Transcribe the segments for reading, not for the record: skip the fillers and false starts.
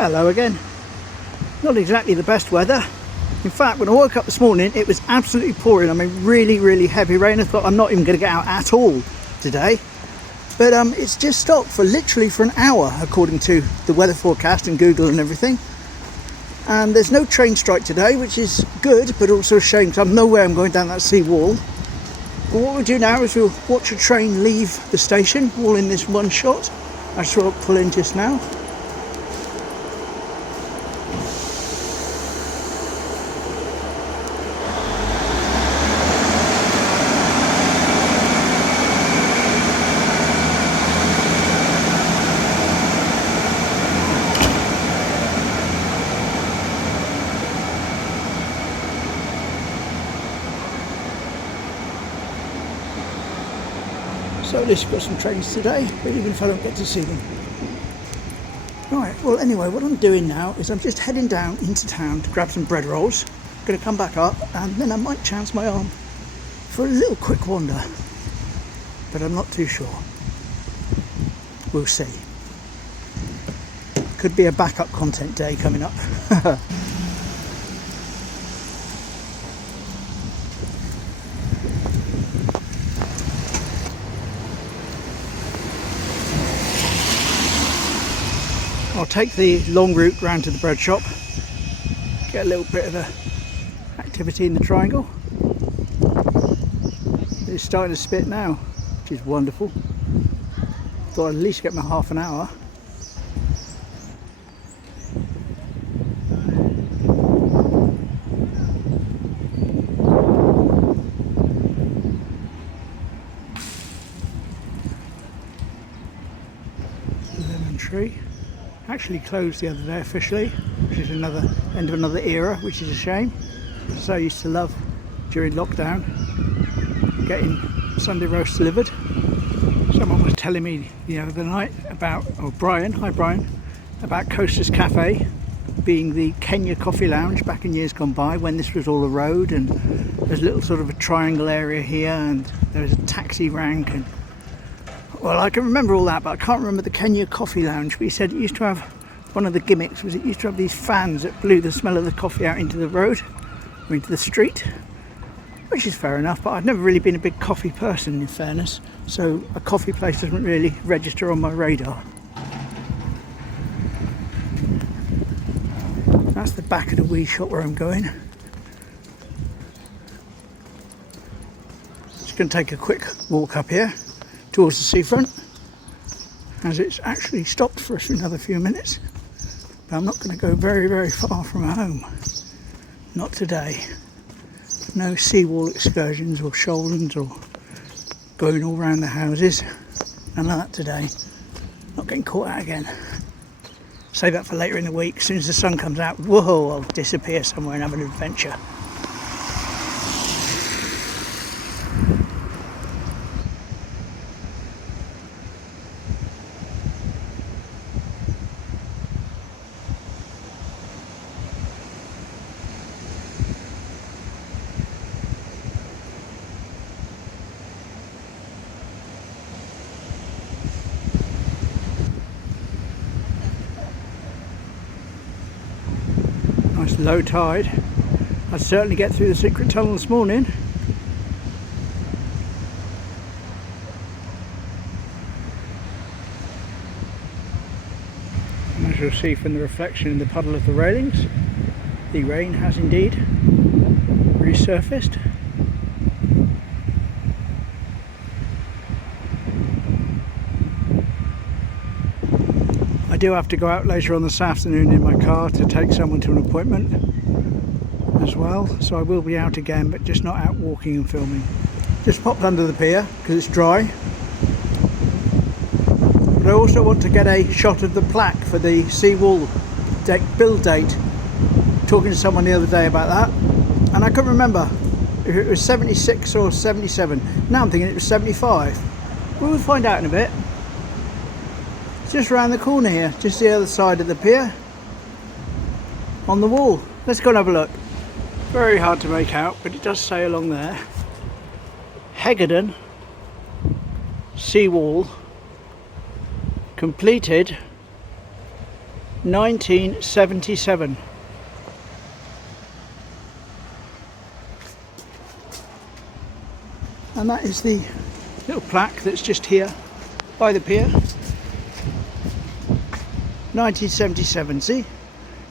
Hello again. Not exactly the best weather. In fact, when I woke up this morning, it was absolutely pouring. I mean, really heavy rain. I thought I'm not even going to get out at all today. But it's just stopped for literally for an hour, according to the weather forecast and Google and everything. And there's no train strike today, which is good, but also a shame because I know where I'm going down that Seawall. But what we'll do now is we'll watch a train leave the station, all in this one shot. I saw it pull in just now. So at least we've got some trains today, but even if I don't get to see them. Right, well anyway, what I'm doing now is I'm just heading down into town to grab some bread rolls. I'm going to come back up and then I might chance my arm for a little quick wander. But I'm not too sure. We'll see. Could be a backup content day coming up. I'll take the long route round to the bread shop, get a little bit of activity in the triangle. It's starting to spit now, which is wonderful. Thought I'd at least get my half an hour. Lemon tree. Actually closed the other day officially, which is another end of another era, which is a shame. So I used to love during lockdown getting Sunday roast delivered. Someone was telling me the other night about, Brian, hi Brian, about Coasters Cafe being the Kenya coffee lounge back in years gone by when this was all a road, and there's a little sort of a triangle area here and there's a taxi rank, and well, I can remember all that, but I can't remember the Kenya Coffee Lounge. But he said it used to have, one of the gimmicks was it used to have these fans that blew the smell of the coffee out into the road, or into the street, which is fair enough, but I've never really been a big coffee person, in fairness, so a coffee place doesn't really register on my radar. That's the back of the wee shop where I'm going. Just going to take a quick walk up here towards the seafront, as it's actually stopped for us for another few minutes, but I'm not going to go very far from home, not today. No seawall excursions or shoalings or going all around the houses, none of that today. Not getting caught out again. Save that for later in the week. As soon as the sun comes out, whoa, I'll disappear somewhere and have an adventure. Nice low tide. I'd certainly get through the secret tunnel this morning. And as you'll see from the reflection in the puddle of the railings, the rain has indeed resurfaced. I do have to go out later on this afternoon in my car to take someone to an appointment as well, so I will be out again, but just not out walking and filming. Just popped under the pier because it's dry, but I also want to get a shot of the plaque for the Seawall build date. Talking to someone the other day about that, and I couldn't remember if it was 76 or 77. Now I'm thinking it was 75. We'll find out in a bit. Just around the corner here, just the other side of the pier, on the wall. Let's go and have a look. Very hard to make out, but it does say along there, Hegarden Seawall completed 1977. And that is the little plaque that's just here by the pier. 1977, see?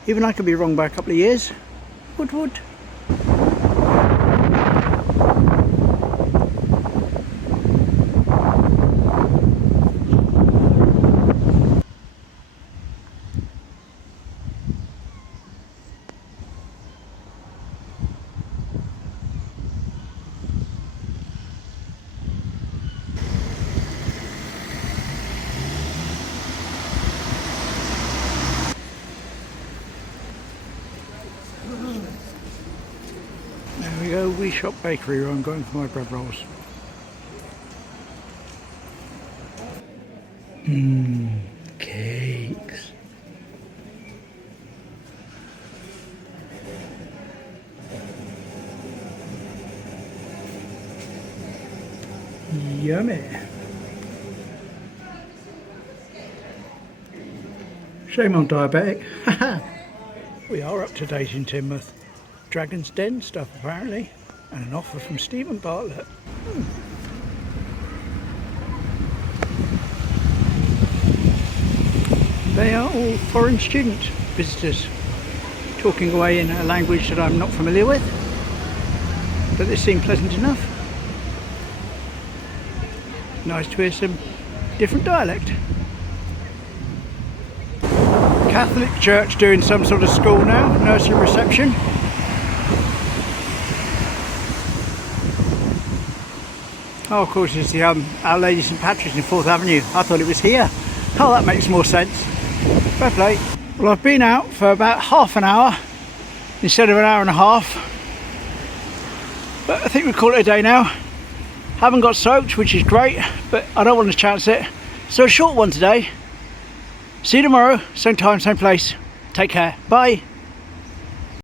Even I could be wrong by a couple of years. Wood. There we go, Wee Shop Bakery where I'm going for my bread rolls. Cakes. Yummy. Shame I'm diabetic. We are up to date in Teignmouth. Dragon's Den stuff apparently, and an offer from Stephen Bartlett. They are all foreign student visitors, talking away in a language that I'm not familiar with, but this seemed pleasant enough. Nice to hear some different dialect. Catholic church doing some sort of school now, nursery reception. Oh, of course, it's the Our Lady St Patrick's in 4th Avenue. I thought it was here. Oh, that makes more sense. Fair play. Well, I've been out for about half an hour instead of an hour and a half. But I think we'll call it a day now. Haven't got soaked, which is great, but I don't want to chance it. So a short one today. See you tomorrow, same time, same place. Take care. Bye.